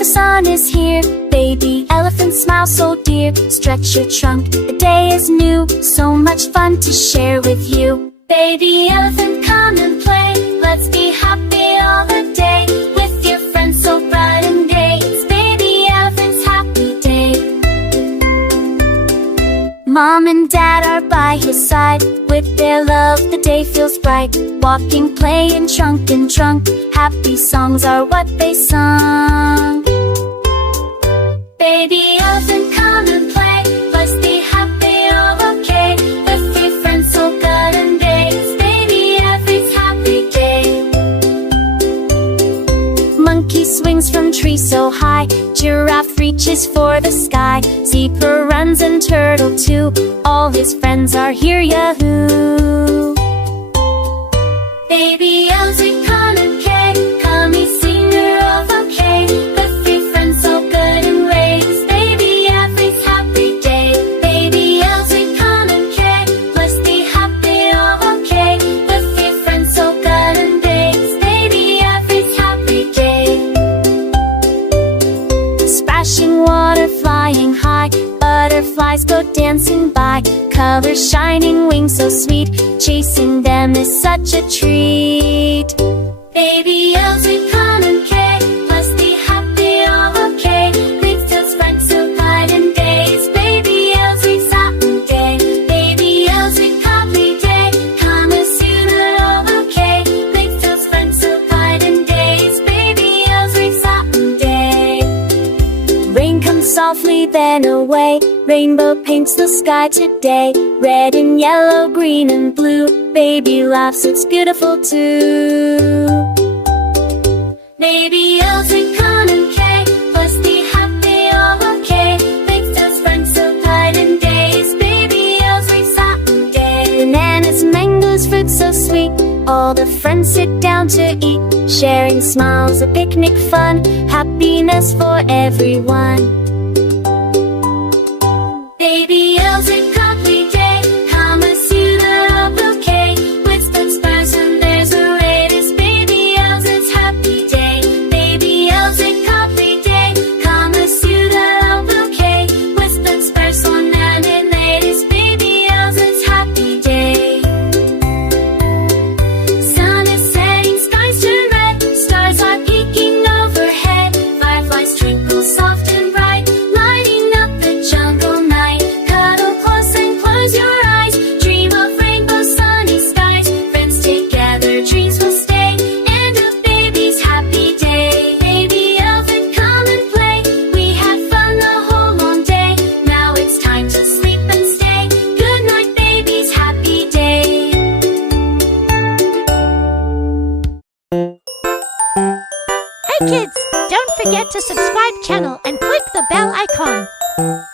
the sun is here. Baby elephant, smile so dear. Stretch your trunk, the day is new. So much fun to share with you. Baby elephant, come and play. Let's be happy all the day. With your friends so bright and gay. It's baby elephant's happy day. Mom and Dad are by his side. With their love the day feels bright. Walking, playing, trunk in trunk. Happy songs are what they sung. Baby elephant, come and play. Let's be happy, all okay. With your friends so good and gay. It's baby elephant's happy day. Monkey swings from tree so high. Giraffe reaches for the sky. Zebra runs and turtle too. All his friends are here, yahoo! Baby elephant, come and play. Come and sing her off, okay. With your friends so good and raise. Baby elephant's happy day. Baby elephant, come and play. Let's be happy, all okay. With your friends so good and raise. Baby elephant's happy day. Splashing water, flying high. Butterflies go dancing by. Colors shining, wings so sweet. Chasing them is such a treat. Baby elephant, come and play. Let's be happy, all okay. Pigtails front so bright and gay. It's baby elephant's happy day. Baby elephant, happy day. Come and soon it all okay. Pigtails front so bright and gay. It's baby elephant's happy day. Rain comes softly then away. Rainbow paints the sky today. Red and yellow, green and blue. Baby laughs, it's beautiful too. Baby elephant, come and play. Let's be happy, all okay. Pigtails front so bright and gay. It's baby elephant's happy day. Bananas, mangoes, fruits so sweet. All the friends sit down to eat. Sharing smiles, a picnic fun. Happiness for everyone. Baby elephant, happy day. Come and suit it up, okay. With the spurs and there's a raid. It's baby elephant's happy day. Baby elephant, happy day. Come and suit it up, okay. With the spurs on and in late. It's baby elephant's happy day. Sun is setting, skies turn red. Stars are peeking overhead. Fireflies twinkle soft and bright, lighting up the jungle night. Cuddle close and close your eyes. Dream of rainbow sunny skies. Friends together, dreams will stay. And a baby's happy day. Baby elephant, come and play. We had fun the whole long day. Now it's time to sleep and stay. Good night, baby's happy day. Hey kids, don't forget to subscribe channel and click the bell icon.